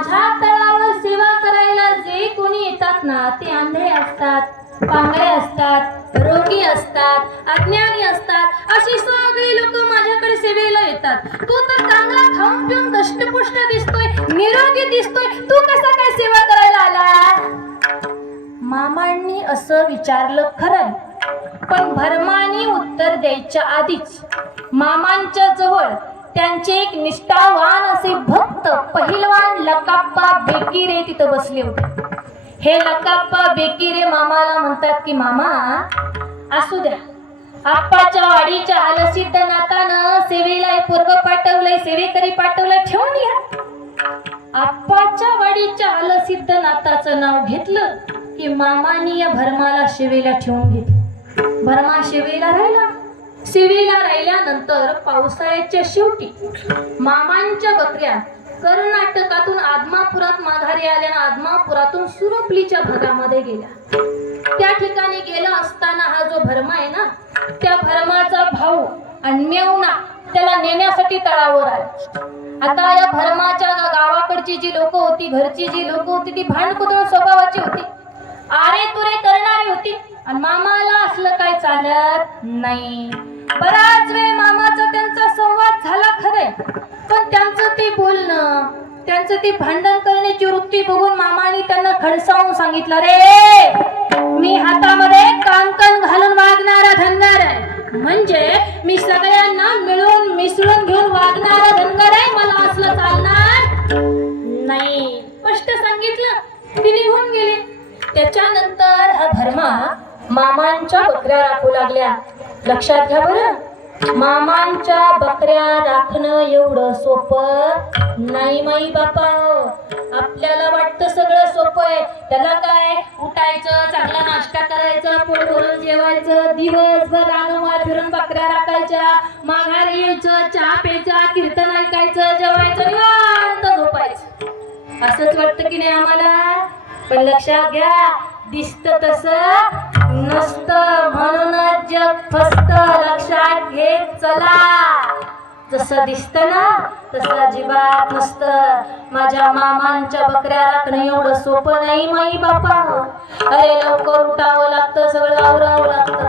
माझ्या तळावर सेवा करायला जे कोणी येतात ना ते आंधळे असतात पांगळे असतात रोगी असतात अज्ञानी असतात अशी सगळी लोक माझ्याकडे सेवेला येतात. तू तर चांगला खाऊन पिऊन दष्टपुष्ट दिसतोय निरोगी दिसतोय. तू कसा काय सेवा करायला आला? मामांनी असं विचारलं खरं पण भरमानी उत्तर द्यायच्या आधीच मामांच्या जवळ त्यांचे एक निष्ठावान असे भक्त पहिलवान लकाप्पा बेकिरे तिथं बसले होते. हे लकाप्पा बेकिरे मामाला म्हणतात की मामा असू द्या. आप्पाच्या वाडीच्या आलसिद्ध नातानं सेवेला पूर्व पाठवलंय सेवे तरी पाठवलंय ठेवून या. आप्पाच्या वाडीच्या आलसिद्ध नाताचं नाव घेतलं की मामानी या भरमाला सेवेला ठेवून घेतलं. भरमा शेवेला राहिला. शिवीला राहिल्यानंतर पावसाळ्याच्या शेवटी मामांच्या बकऱ्या कर्नाटकातून आदमापुरात माघारी आल्या आदमापुरातून सुरपलीच्या भागामध्ये गेल्या. त्या ठिकाणी गेला असताना हा जो भरमा आहे ना त्या भरमाचा भाऊ आणि मेवणा त्याला नेण्यासाठी तळावर आला. आता या भरमाच्या गावाकडची जी लोक होती घरची जी लोक होती ती भांडकुदळ स्वभावाची होती. आरे तुरे आणि मामाला असलं काय चालत नाही. बराच वेळ मामाचा त्यांचा संवाद झाला खरे. पण त्यांचं ते बोलणं त्यांचं ते भांडण करण्याची वृत्ती बघून मामाने त्यांना खडसावून सांगितलं रे मी हातामध्ये कांकण घालून वागणारा धनगर आहे. म्हणजे मी सगळ्यांना मिळून मिसळून घेऊन वागणारा धनगर आहे मला असलं चालणार नाही. स्पष्ट सांगितलं. ती निघून गेली. त्याच्यानंतर हा धर्मा मामांच्या बकऱ्या राखू लागल्या. लक्षात घ्या बरं. मामांच्या बकऱ्या राखणं एवढं सोपं नाही माई बापा. आपल्याला वाटतं सगळं सोपं आहे. त्याला काय? उठायचं चांगला नाश्ता करायचा पोट भरून जेवायचं दिवसभर रानोमाळ फिरून बकऱ्या राखायच्या माघारी यायचं चहा प्यायचा कीर्तन ऐकायचं जेवायचं निवांत झोपायचं. असंच वाटतं की नाही आम्हाला? पण लक्षात घ्या दिसत तस लक्षात घेत चला. जसं दिसत ना तसं अजिबात नसत. माझ्या मामांच्या बकऱ्या राखणं एवढं सोपं नाही माई बापा अरे लवकर उठावं लागतं सगळं आवरावं लागतं.